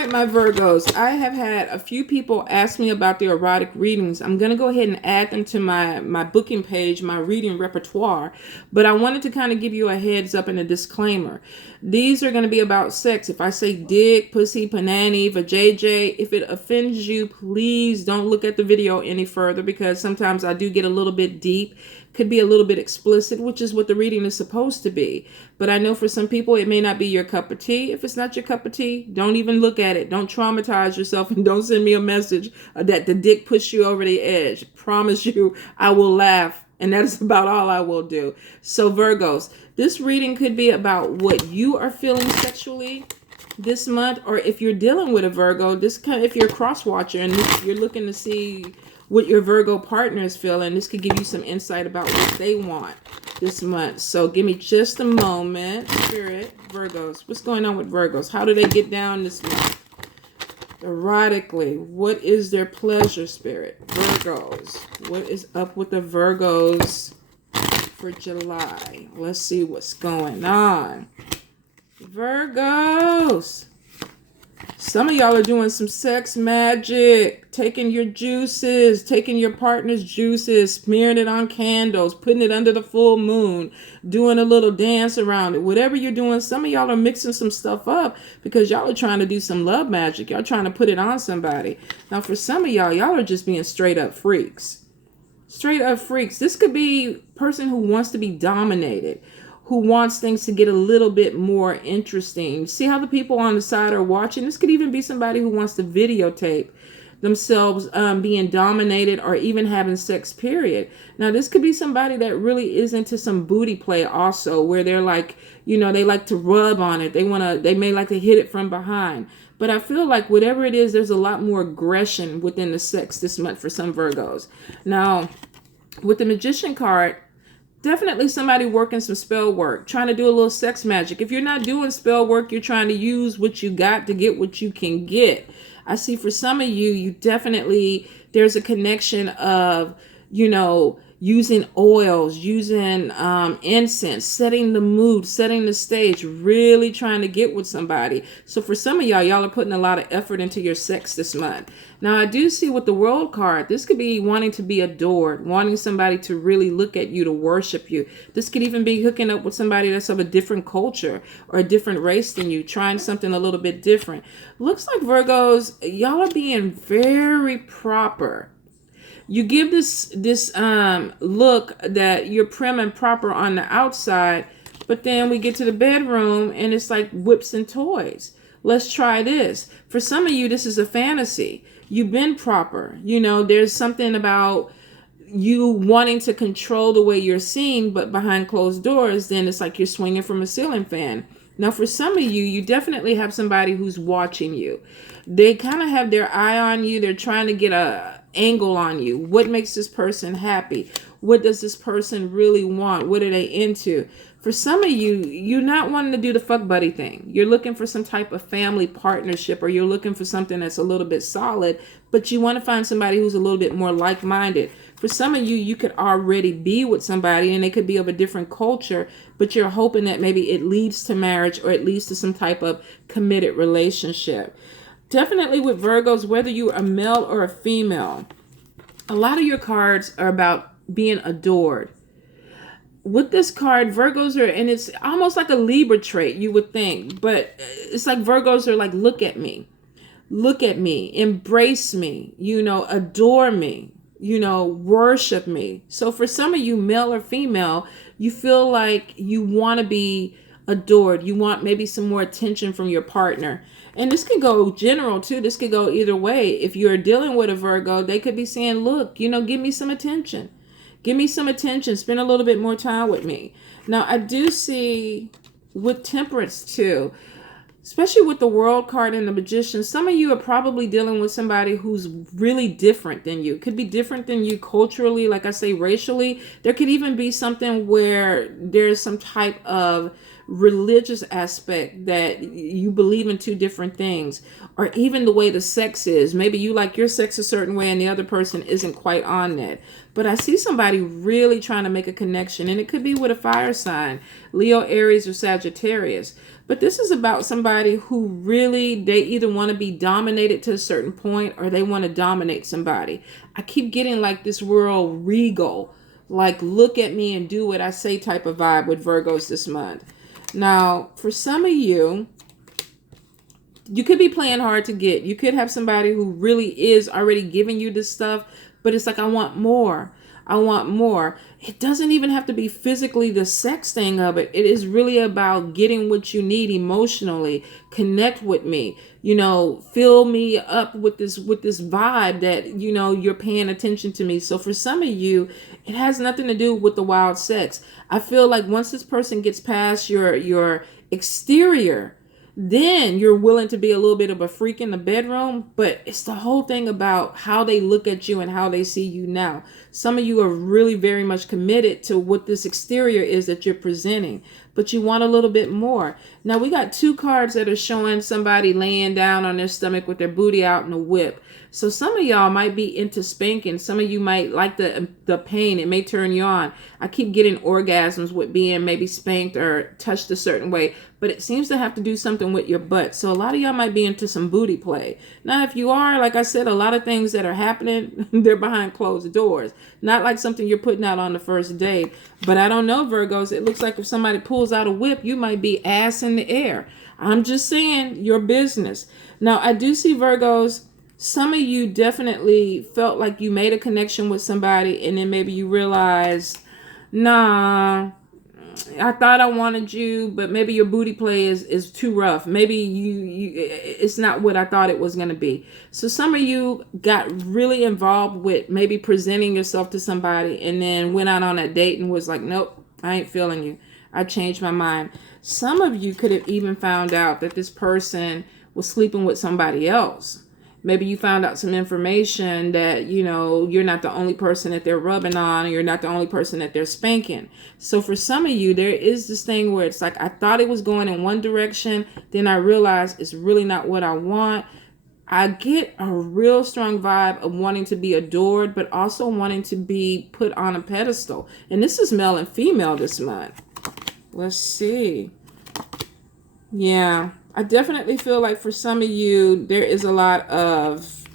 right, my Virgos. I have had a few people ask me about the erotic readings. I'm going to go ahead and add them to my booking page, my reading repertoire. But I wanted to kind of give you a heads up and a disclaimer. These are going to be about sex. If I say dick, pussy, panani, vajayjay, if it offends you, please don't look at the video any further, because sometimes I do get a little bit deep. Could be a little bit explicit, which is what the reading is supposed to be. But I know for some people it may not be your cup of tea. If it's not your cup of tea, don't even look at it. Don't traumatize yourself, and don't send me a message that the dick pushed you over the edge. Promise you, I will laugh, and that is about all I will do. So Virgos, this reading could be about what you are feeling sexually this month, or if you're dealing with a Virgo, if you're a cross watcher and you're looking to see what your Virgo partner is feeling, this could give you some insight about what they want this month. So give me just a moment. Spirit, Virgos, what's going on with Virgos? How do they get down this month? Erotically, what is their pleasure, Spirit? Virgos, what is up with the Virgos for July? Let's see what's going on. Virgos, some of y'all are doing some sex magic, taking your juices, taking your partner's juices, smearing it on candles, putting it under the full moon, doing a little dance around it. Whatever you're doing, some of y'all are mixing some stuff up because y'all are trying to do some love magic. Y'all trying to put it on somebody. Now, for some of y'all are just being straight up freaks. Straight up freaks. This could be a person who wants to be dominated, who wants things to get a little bit more interesting. See how the people on the side are watching? This could even be somebody who wants to videotape themselves being dominated or even having sex, period. Now, this could be somebody that really is into some booty play also, where they're like, they like to rub on it. They may like to hit it from behind. But I feel like whatever it is, there's a lot more aggression within the sex this month for some Virgos. Now, with the Magician card, definitely somebody working some spell work, trying to do a little sex magic. If you're not doing spell work, you're trying to use what you got to get what you can get. I see for some of you definitely, there's a connection of, using oils, using incense, setting the mood, setting the stage, really trying to get with somebody. So for some of y'all are putting a lot of effort into your sex this month. Now, I do see with the World card, this could be wanting to be adored, wanting somebody to really look at you, to worship you. This could even be hooking up with somebody that's of a different culture or a different race than you, trying something a little bit different. Looks like Virgos, y'all are being very proper. You give this look that you're prim and proper on the outside, but then we get to the bedroom and it's like whips and toys. Let's try this. For some of you, this is a fantasy. You've been proper. There's something about you wanting to control the way you're seen, but behind closed doors, then it's like you're swinging from a ceiling fan. Now, for some of you definitely have somebody who's watching you. They kind of have their eye on you. They're trying to get a angle on you. What makes this person happy? What does this person really want? What are they into? For some of you, you're not wanting to do the fuck buddy thing. You're looking for some type of family partnership, or you're looking for something that's a little bit solid, but you want to find somebody who's a little bit more like-minded. For some of you, you could already be with somebody and they could be of a different culture, but you're hoping that maybe it leads to marriage or it leads to some type of committed relationship. Definitely with Virgos, whether you're a male or a female, a lot of your cards are about being adored. With this card, Virgos are, and it's almost like a Libra trait, you would think, but it's like Virgos are like, look at me, embrace me, adore me, worship me. So for some of you, male or female, you feel like you want to be adored. You want maybe some more attention from your partner. And this can go general too. This could go either way. If you're dealing with a Virgo, they could be saying, look, give me some attention. Give me some attention. Spend a little bit more time with me. Now, I do see with Temperance too, especially with the World card and the Magician, some of you are probably dealing with somebody who's really different than you. Could be different than you culturally, like I say, racially. There could even be something where there's some type of religious aspect that you believe in two different things, or even the way the sex is. Maybe you like your sex a certain way and the other person isn't quite on that. But I see somebody really trying to make a connection, and it could be with a fire sign, Leo, Aries, or Sagittarius. But this is about somebody who really, they either want to be dominated to a certain point or they want to dominate somebody. I keep getting like this world regal, like look at me and do what I say type of vibe with Virgos this month. Now, for some of you, you could be playing hard to get. You could have somebody who really is already giving you this stuff, but it's like, I want more. I want more. It doesn't even have to be physically the sex thing of it. It is really about getting what you need emotionally. Connect with me. Fill me up with this vibe that, you're paying attention to me. So for some of you, it has nothing to do with the wild sex. I feel like once this person gets past your exterior, then you're willing to be a little bit of a freak in the bedroom. But it's the whole thing about how they look at you and how they see you now. Some of you are really very much committed to what this exterior is that you're presenting, but you want a little bit more. Now we got 2 cards that are showing somebody laying down on their stomach with their booty out in a whip. So some of y'all might be into spanking. Some of you might like the pain. It may turn you on. I keep getting orgasms with being maybe spanked or touched a certain way, but it seems to have to do something with your butt. So a lot of y'all might be into some booty play. Now, if you are, like I said, a lot of things that are happening, they're behind closed doors. Not like something you're putting out on the first date. But I don't know, Virgos. It looks like if somebody pulls out a whip, you might be ass in the air. I'm just saying, your business. Now, I do see, Virgos, some of you definitely felt like you made a connection with somebody and then maybe you realized, nah, I thought I wanted you, but maybe your booty play is too rough. Maybe it's not what I thought it was going to be. So some of you got really involved with maybe presenting yourself to somebody and then went out on a date and was like, nope, I ain't feeling you. I changed my mind. Some of you could have even found out that this person was sleeping with somebody else. Maybe you found out some information that, you're not the only person that they're rubbing on, or you're not the only person that they're spanking. So for some of you, there is this thing where it's like, I thought it was going in one direction, then I realized it's really not what I want. I get a real strong vibe of wanting to be adored, but also wanting to be put on a pedestal. And this is male and female this month. Let's see. Yeah. I definitely feel like for some of you, there is a lot of,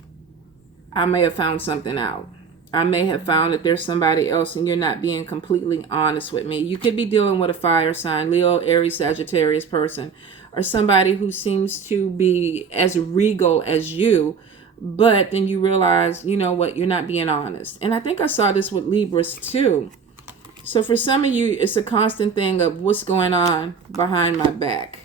I may have found something out. I may have found that there's somebody else and you're not being completely honest with me. You could be dealing with a fire sign, Leo, Aries, Sagittarius person, or somebody who seems to be as regal as you, but then you realize, you know what, you're not being honest. And I think I saw this with Libras too. So for some of you, it's a constant thing of what's going on behind my back.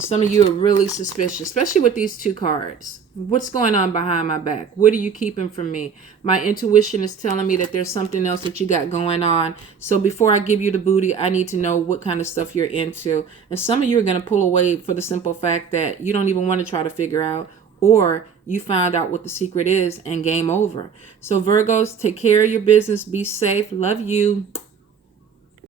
Some of you are really suspicious, especially with these 2 cards. What's going on behind my back? What are you keeping from me? My intuition is telling me that there's something else that you got going on. So before I give you the booty, I need to know what kind of stuff you're into. And some of you are going to pull away for the simple fact that you don't even want to try to figure out, or you found out what the secret is and game over. So Virgos, take care of your business. Be safe. Love you.